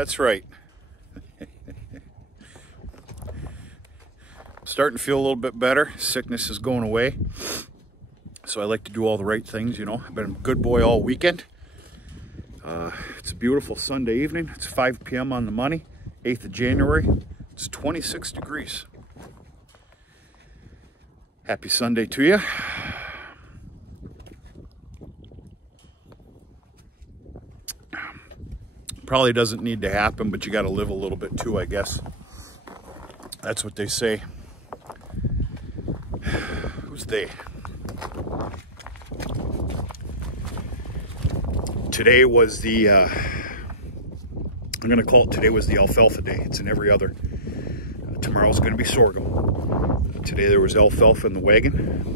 That's right. Starting to feel a little bit better. Sickness is going away. So I like to do all the right things, you know. I've been a good boy all weekend. It's a beautiful Sunday evening. It's 5 p.m. on the money, 8th of January. It's 26 degrees. Happy Sunday to you. Probably doesn't need to happen, but you got to live a little bit too, I guess. That's what they say. Who's they? Today was the, I'm going to call it, today was the alfalfa day. It's in every other. Tomorrow's going to be sorghum. Today there was alfalfa in the wagon.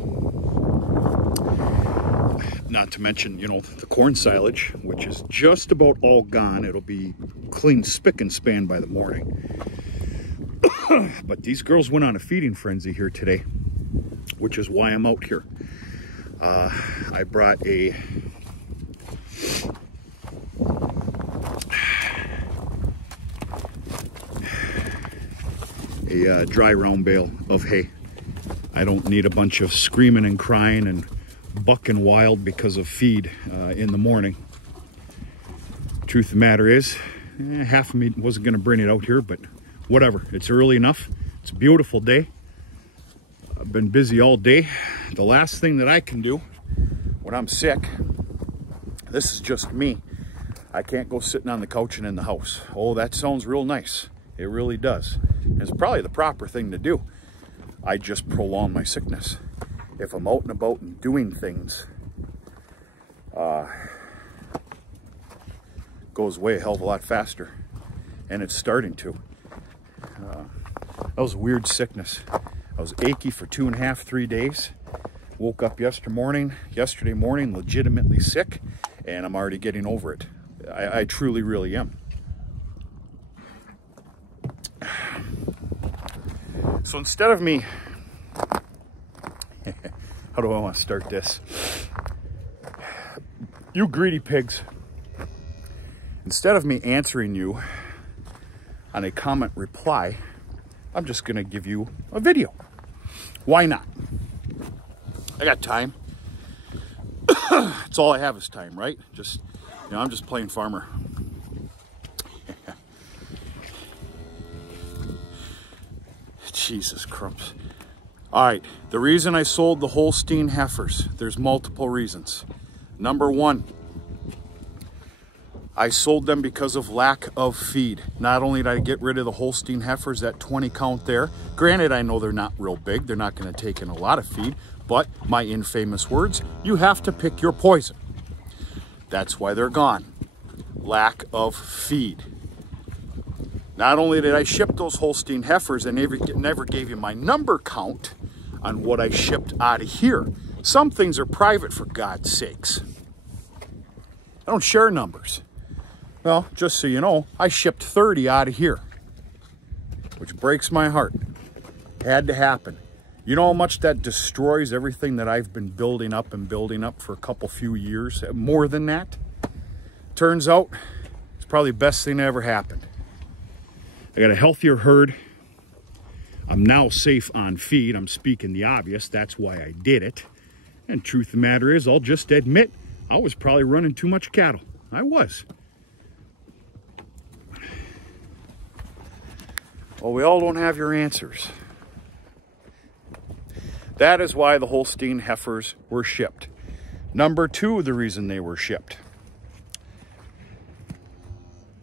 Not to mention, you know, the corn silage, which is just about all gone. It'll be clean spick and span by the morning. But these girls went on a feeding frenzy here today, which is why I'm out here. I brought a dry round bale of hay. I don't need a bunch of screaming and crying and bucking wild because of feed in the morning. Truth of the matter is, half of me wasn't going to bring it out here, but whatever. It's early enough. It's a beautiful day. I've been busy all day. The last thing that I can do when I'm sick, this is just me, I can't go sitting on the couch and in the house. Oh, that sounds real nice. It really does. It's probably the proper thing to do. I just prolong my sickness. If I'm out and about and doing things, goes away a hell of a lot faster. And it's starting to. That was a weird sickness. I was achy for 2.5, 3 days. Woke up yesterday morning, legitimately sick, and I'm already getting over it. I truly, really am. So instead of me, how do I want to start this? You greedy pigs, instead of me answering you on a comment reply, I'm just going to give you a video. Why not? I got time. It's all I have is time, right? Just, you know, I'm just playing farmer. Jesus crumbs. All right, the reason I sold the Holstein heifers, there's multiple reasons. Number one, I sold them because of lack of feed. Not only did I get rid of the Holstein heifers, that 20 count there. Granted, I know they're not real big. They're not going to take in a lot of feed, but my infamous words, you have to pick your poison. That's why they're gone. Lack of feed. Not only did I ship those Holstein heifers, I never gave you my number count on what I shipped out of here. Some things are private, for God's sakes. I don't share numbers. Well, just so you know, I shipped 30 out of here, which breaks my heart. Had to happen. You know how much that destroys everything that I've been building up for a few years? More than that. Turns out, it's probably the best thing that ever happened. I got a healthier herd. I'm now safe on feed. I'm speaking the obvious. That's why I did it. And truth of the matter is, I'll just admit, I was probably running too much cattle. I was. Well, we all don't have your answers. That is why the Holstein heifers were shipped. Number two, the reason they were shipped.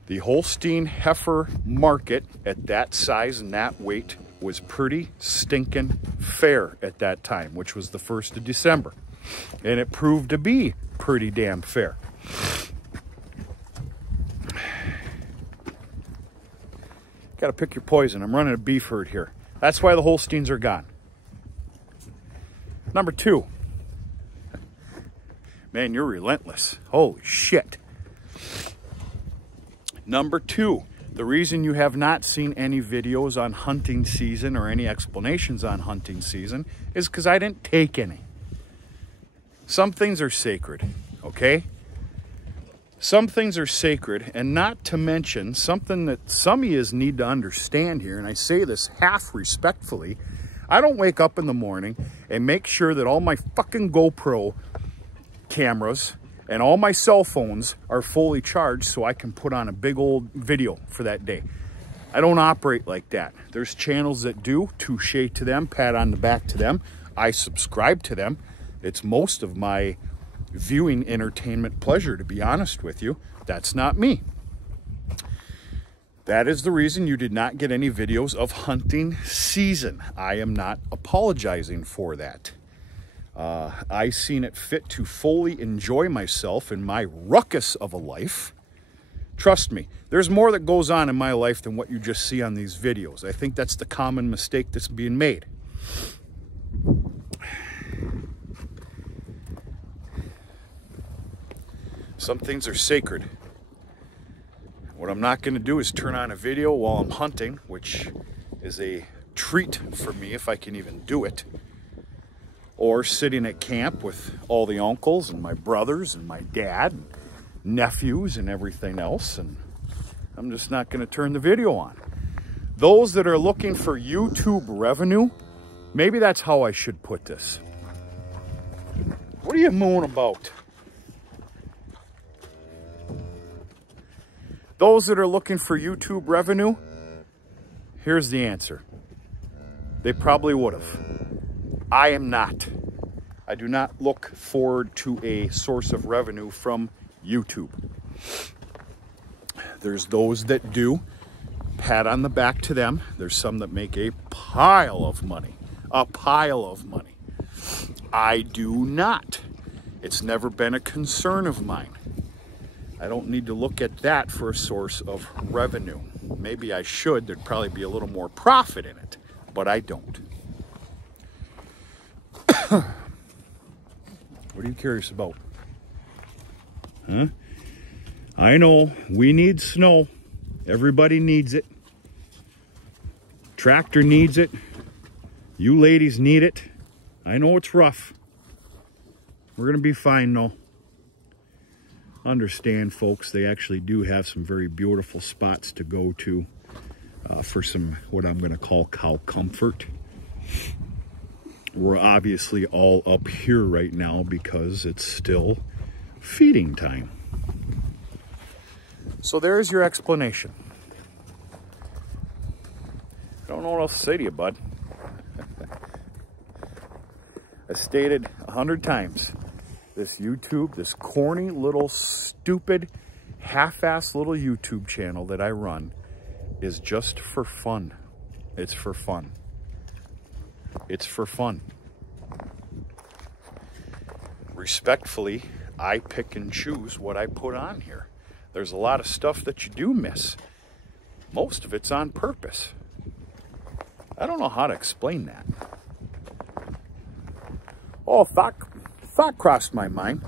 The Holstein heifer market at that size and that weight was pretty stinking fair at that time, which was the 1st of December. And it proved to be pretty damn fair. Got to pick your poison. I'm running a beef herd here. That's why the Holsteins are gone. Number two. Man, you're relentless. Holy shit. Number two, the reason you have not seen any videos on hunting season or any explanations on hunting season is because I didn't take any. Some things are sacred, okay? Some things are sacred, and not to mention something that some of you need to understand here, and I say this half respectfully. I don't wake up in the morning and make sure that all my fucking GoPro cameras and all my cell phones are fully charged so I can put on a big old video for that day. I don't operate like that. There's channels that do, touche to them, pat on the back to them. I subscribe to them. It's most of my viewing entertainment pleasure, to be honest with you. That's not me. That is the reason you did not get any videos of hunting season. I am not apologizing for that. I seen it fit to fully enjoy myself in my ruckus of a life. Trust me, there's more that goes on in my life than what you just see on these videos. I think that's the common mistake that's being made. Some things are sacred. What I'm not going to do is turn on a video while I'm hunting, which is a treat for me if I can even do it. Or sitting at camp with all the uncles and my brothers and my dad and nephews and everything else, and I'm just not going to turn the video on. Those that are looking for YouTube revenue, maybe that's how I should put this. What are you mooing about? Those that are looking for YouTube revenue, here's the answer. They probably would have. I am not. I do not look forward to a source of revenue from YouTube. There's those that do. Pat on the back to them. There's some that make a pile of money. A pile of money. I do not. It's never been a concern of mine. I don't need to look at that for a source of revenue. Maybe I should. There'd probably be a little more profit in it, but I don't. What are you curious about? Huh? I know, we need snow. Everybody needs it. Tractor needs it. You ladies need it. I know it's rough. We're gonna be fine though. Understand, folks, they actually do have some very beautiful spots to go to for some, what I'm gonna call cow comfort. We're obviously all up here right now because it's still feeding time. So there's your explanation. I don't know what else to say to you, bud. I stated 100 times, this YouTube, this corny little stupid half-assed little YouTube channel that I run is just for fun. It's for fun. It's for fun. Respectfully, I pick and choose what I put on here. There's a lot of stuff that you do miss. Most of it's on purpose. I don't know how to explain that. Oh, thought crossed my mind.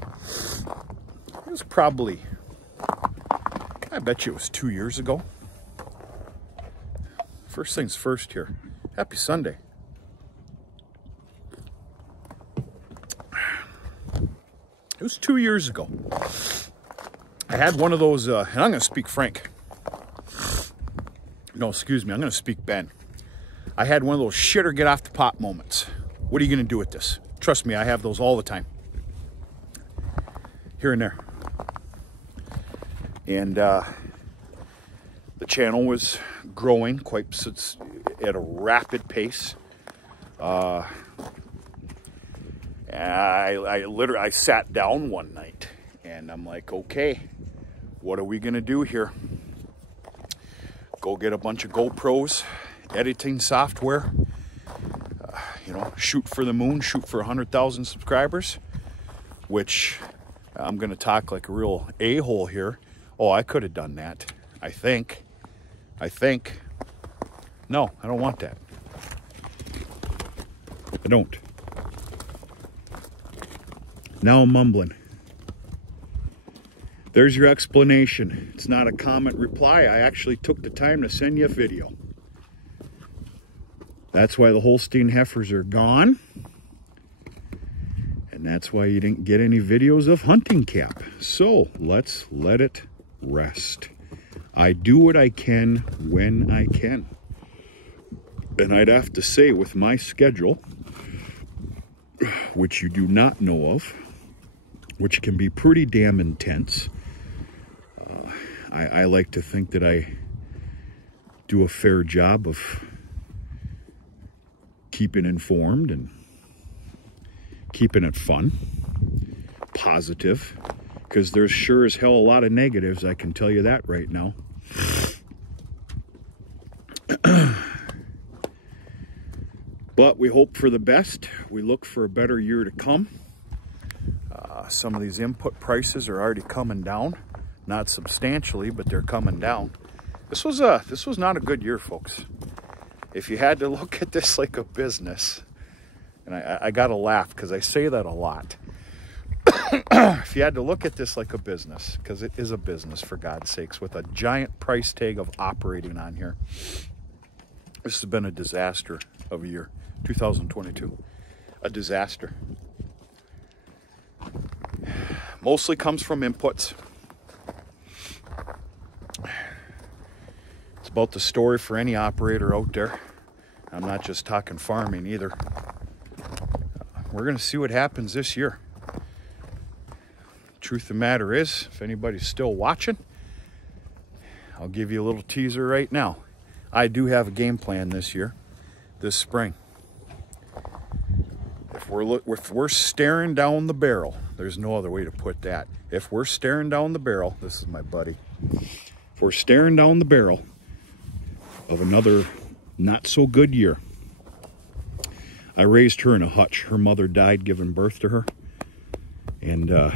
It was probably, I bet you it was 2 years ago. First things first here. Happy Sunday. It was 2 years ago. I had one of those, and I'm going to speak Frank. No, excuse me, I'm going to speak Ben. I had one of those shitter get off the pot moments. What are you going to do with this? Trust me, I have those all the time. Here and there. And the channel was growing quite at a rapid pace. I sat down one night and I'm like, okay, what are we gonna do here? Go get a bunch of GoPros, editing software, you know, shoot for the moon, shoot for 100,000 subscribers, which I'm gonna talk like a real a-hole here. Oh, I could have done that. I think. No, I don't want that. I don't. Now I'm mumbling. There's your explanation. It's not a comment reply. I actually took the time to send you a video. That's why the Holstein heifers are gone. And And that's why you didn't get any videos of hunting cap. So let's let it rest. I do what I can when I can. And I'd have to say, with my schedule, which you do not know of, which can be pretty damn intense, I like to think that I do a fair job of keeping informed and keeping it fun, positive, because there's sure as hell a lot of negatives, I can tell you that right now. But we hope for the best. We look for a better year to come. Some of these input prices are already coming down, not substantially, but they're coming down. This was not a good year, folks. If you had to look at this like a business, and I gotta laugh because I say that a lot. If you had to look at this like a business, because it is a business, for God's sakes, with a giant price tag of operating on here, this has been a disaster of a year. 2022, a disaster. Mostly comes from inputs. It's about the story for any operator out there. I'm not just talking farming either. We're going to see what happens this year. Truth of the matter is, if anybody's still watching, I'll give you a little teaser right now. I do have a game plan this year, this spring. If we're staring down the barrel, there's no other way to put that. If we're staring down the barrel, this is my buddy. If we're staring down the barrel of another not so good year. I raised her in a hutch. Her mother died giving birth to her. And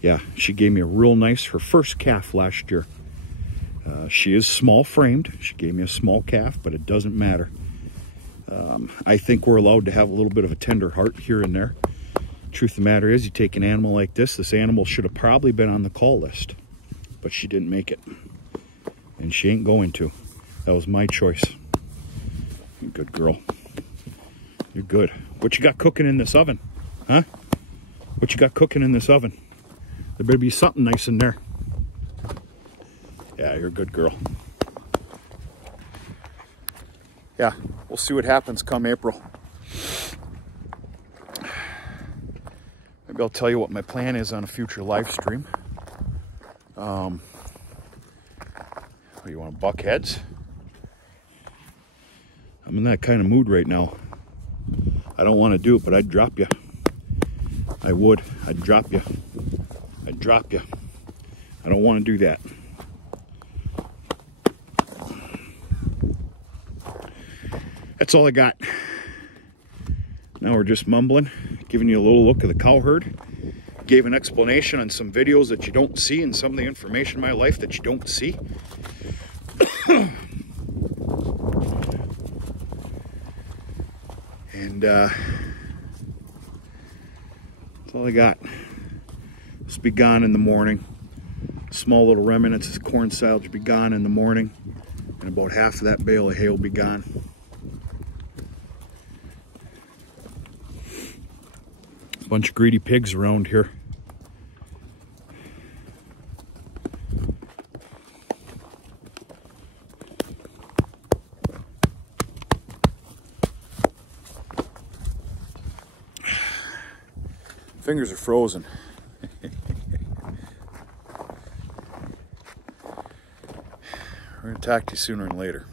yeah, she gave me a real nice, her first calf last year. She is small framed. She gave me a small calf, but it doesn't matter. I think we're allowed to have a little bit of a tender heart here and there. Truth of the matter is, you take an animal like this animal should have probably been on the call list, but she didn't make it. And she ain't going to. That was my choice. You're a good girl. You're good. What you got cooking in this oven? Huh? What you got cooking in this oven? There better be something nice in there. Yeah, you're a good girl. Yeah, we'll see what happens come April. Maybe I'll tell you what my plan is on a future live stream. You want to buck heads? I'm in that kind of mood right now. I don't want to do it, but I'd drop you. I would. I'd drop you. I'd drop you. I don't want to do that. That's all I got. Now we're just mumbling, giving you a little look of the cow herd. Gave an explanation on some videos that you don't see and some of the information in my life that you don't see. And that's all I got. This will be gone in the morning. Small little remnants of corn silage will be gone in the morning. And about half of that bale of hay will be gone. A bunch of greedy pigs around here. Fingers are frozen. We're going to talk to you sooner than later.